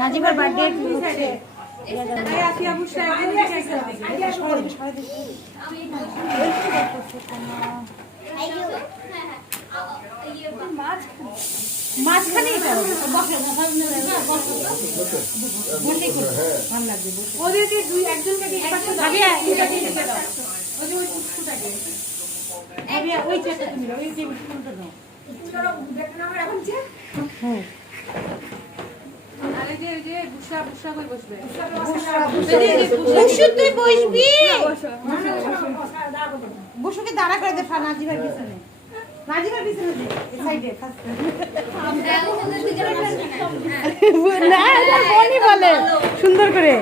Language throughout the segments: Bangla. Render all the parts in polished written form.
নাজিবার বার্থডে মাঝখানেই ওদেরকে দুই একজনকে ওই চেষ্টা তুমি ওই টেবিলটা দাও বসুকে দাঁড়া করে দে নাজিবার পিছনে নাজিবার পিছনে দে এই সাইডে বলে সুন্দর করে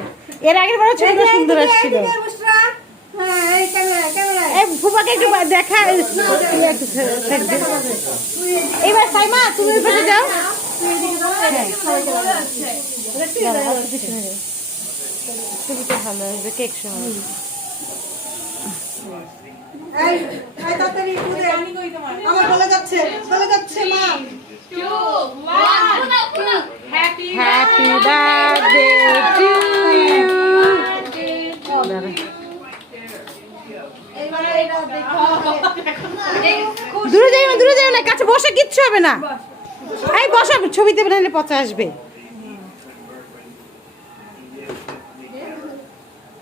এর আগের বার ছবিটা সুন্দর আসছিল ফুপাকে একটু দেখা এবার সাইমা তুমি ওই পাশে যাও ছবিটা ভালো আসবে কেক সময় হ্যাপি বার্থডে টু ইউ দূরে যাই না কাছে বসে কিচ্ছু হবে না এই বসা ছবিতে বানালে পচা আসবে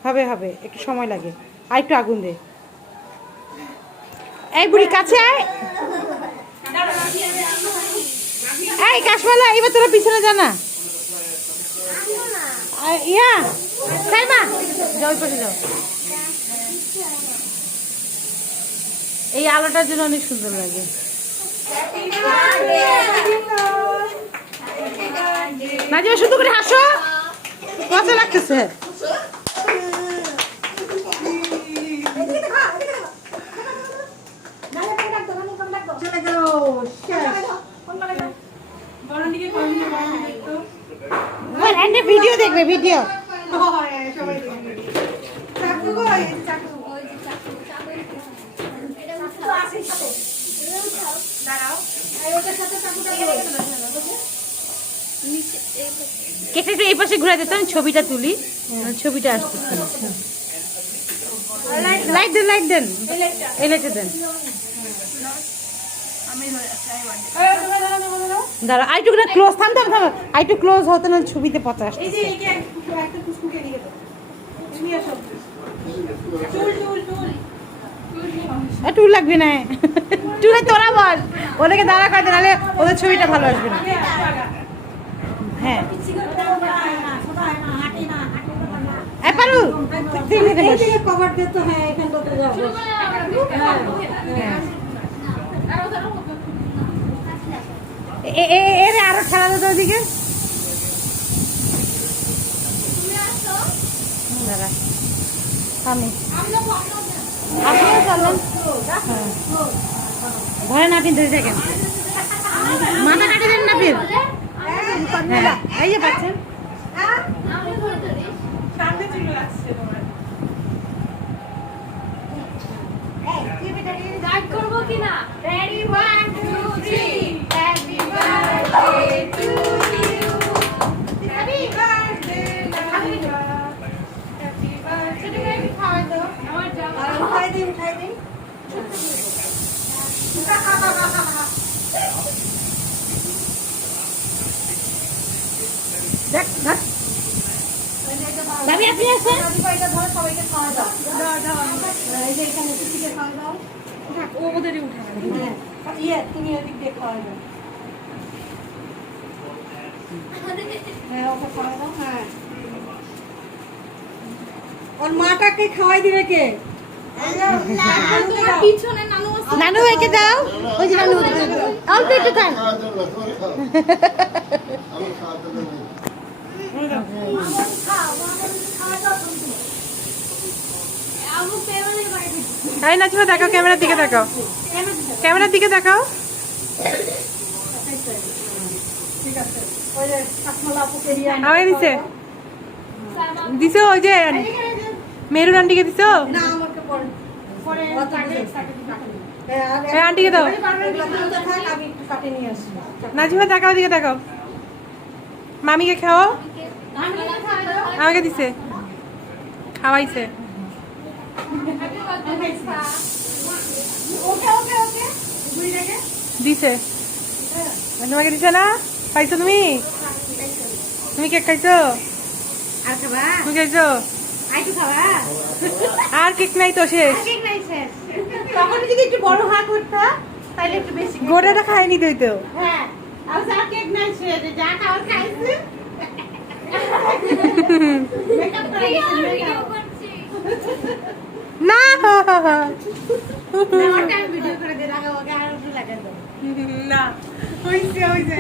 হবে হবে একটু সময় লাগে আর একটু আগুন দে এই বুড়ি কাছে এই কাশমালা এবার তোরা পিছনে জানা ইয়া সাইমা যাও ওই পাশে যাও এই আলোটার জন্য অনেক সুন্দর লাগে নাজিমা শুধু করে হাসো কত লাগতেছে ভিডিও দেখবে ভিডিও কেটে একটু এই পাশে ঘুরে দিতাম ছবিটা তুলি ছবিটা আসতেছে লাইট দেন এই লাইটটা দেন দাঁড়া আইটু ক্লোজ থাম আইটু ক্লোজ হতে না ছবিতে পচা আসছে টুল লাগবে না টুলে তোরা বল ওদেরকে দাঁড়া করে নাহলে ওদের ছবিটা ভালো আসবে না হ্যাঁ পারু কভার দে তো হ্যাঁ এখান থেকে যাও এর আরো খেলা দাও ওদিকে আমি আপনিও চলেন ভয় না কিন্তু দেখেন মাথা কাটি দেন না ফির হ্যাঁ এই যে পাচ্ছেন করবো কিনা ready 1 2 3 happy birthday to you happy birthday happy birthday খাওয়া দাও আমার জামা উঠাই দিন দেখ দেখ ভাবি আপনি আসেন এটা ধরে সবাইকে খাওয়া দাও এই যে এখানে পিছিয়ে খাওয়া দাও ও ওদেরই উঠাবে হ্যাঁ তুমি ওদিক দিয়ে খাওয়া দাও হ্যাঁ ওকে খাওয়া দাও হ্যাঁ ওর মাটাকে খাওয়াই দিবে কে পিছনে নানু ভাইকে দাও ওই যে নানু অল্প একটু খান এই নাচিমা দেখাও ক্যামেরার দিকে দেখাও আমাকে দিছো ওই যে মেরুন আন্টিকে দিছো আন্টিকে দাও নাজিমা দেখাও দিকে দেখাও মামিকে খাও, আমাকে দিছে, খাওয়াইছে। দিছে, তোমাকে দিছে না? খাইছো তুমি? তুমি কেক খাইছো? তুমি খাইছো? আর কেক নাই তো, শেষ। তখন যদি একটু বড় হা করতা তাহলে একটু বেশি গোটাটা খাইনি তুই তো। হ্যাঁ আর যা কেক নাই সে যা খাওয়ার খাইছে মেকআপ করে না ওটা ভিডিও করে দে রাখা ওকে আর একটু লাগাই দাও না, হইছে হইছে।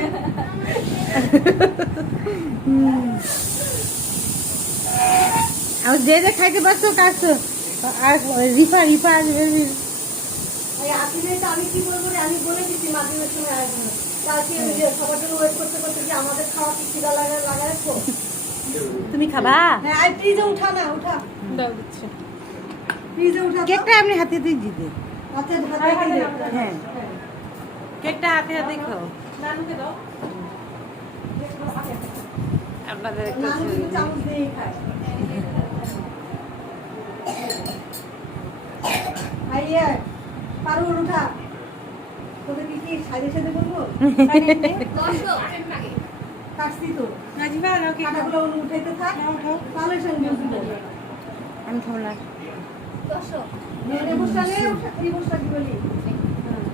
আর যে যে খাইতে পারছো কাছো আর রিফা এই আসলে তো আমি কি বলবো রে, আমি বলে দিচ্ছি মাধ্যমের সময় আসবো কালকে ওই যে সবার জন্য ওয়েট করতে করতে যে আমাদের খাওয়া কি খিদা লাগাচ্ছো। তুমি খাবা? হ্যাঁ আর ফ্রিজে উঠা না উঠা, দাও দিচ্ছি। ফ্রিজে উঠা তো। কেকটা আপনি হাতে দিয়ে দিতে আচ্ছা ভাতে দিয়ে দে। হ্যাঁ কেকটা হাতে হাতে খাও। নানুকে দাও, আপনাদের নানু কিন্তু চামচ দিয়েই খায়। আইয়ে পারুল উঠা, তোদের কি সাজে সাজে বলবো কাটছি তো নাজিবা নাও কেক। কাটাগুলো উঠাইতে থাক, তাহলে সঙ্গে আমি খাবো না এই বসটা কি বলি? হ্যাঁ,